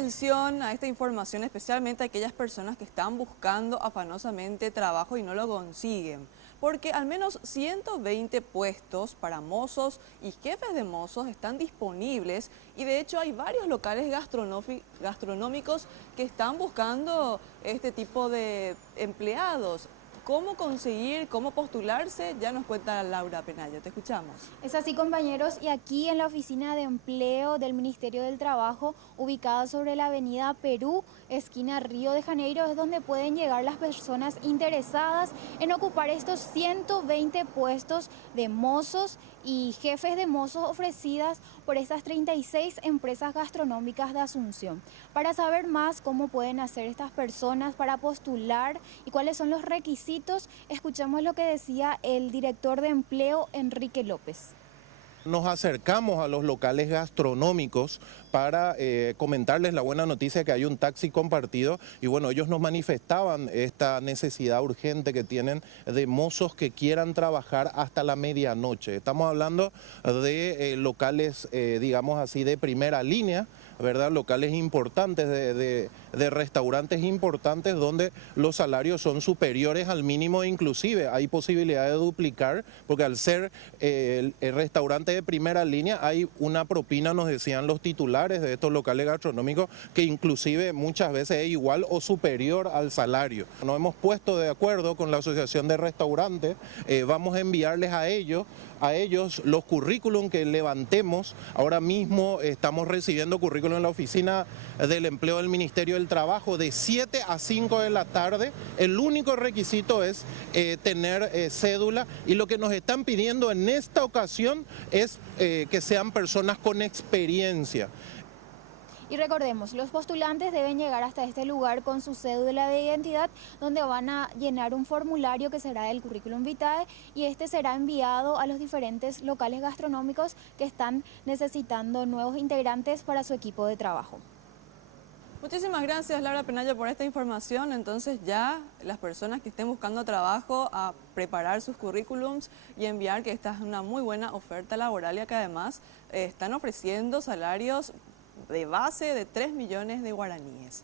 atención a esta información, especialmente a aquellas personas que están buscando afanosamente trabajo y no lo consiguen, porque al menos 120 puestos para mozos y jefes de mozos están disponibles y de hecho hay varios locales gastronómicos que están buscando este tipo de empleados. ¿Cómo conseguir, cómo postularse? Ya nos cuenta Laura Penayo, te escuchamos. Es así, compañeros, y aquí en la oficina de empleo del Ministerio del Trabajo, ubicada sobre la avenida Perú, esquina Río de Janeiro, es donde pueden llegar las personas interesadas en ocupar estos 120 puestos de mozos y jefes de mozos ofrecidas por estas 36 empresas gastronómicas de Asunción. Para saber más cómo pueden hacer estas personas para postular y cuáles son los requisitos, escuchamos lo que decía el director de empleo, Enrique López. Nos acercamos a los locales gastronómicos para comentarles la buena noticia que hay un taxi compartido y bueno, ellos nos manifestaban esta necesidad urgente que tienen de mozos que quieran trabajar hasta la medianoche. Estamos hablando de locales, digamos así, de primera línea, ¿verdad? Locales importantes, de restaurantes importantes donde los salarios son superiores al mínimo, inclusive hay posibilidad de duplicar, porque al ser el restaurante de primera línea hay una propina, nos decían los titulares de estos locales gastronómicos, que inclusive muchas veces es igual o superior al salario. Nos hemos puesto de acuerdo con la Asociación de Restaurantes, vamos a enviarles a ellos los currículum que levantemos. Ahora mismo estamos recibiendo currículum en la oficina del empleo del Ministerio del Trabajo de 7 a 5 de la tarde. El único requisito es tener cédula y lo que nos están pidiendo en esta ocasión es que sean personas con experiencia. Y recordemos, los postulantes deben llegar hasta este lugar con su cédula de identidad, donde van a llenar un formulario que será el currículum vitae y este será enviado a los diferentes locales gastronómicos que están necesitando nuevos integrantes para su equipo de trabajo. Muchísimas gracias, Laura Penayo, por esta información. Entonces ya las personas que estén buscando trabajo a preparar sus currículums y enviar, que esta es una muy buena oferta laboral y que además están ofreciendo salarios de base de 3 millones de guaraníes.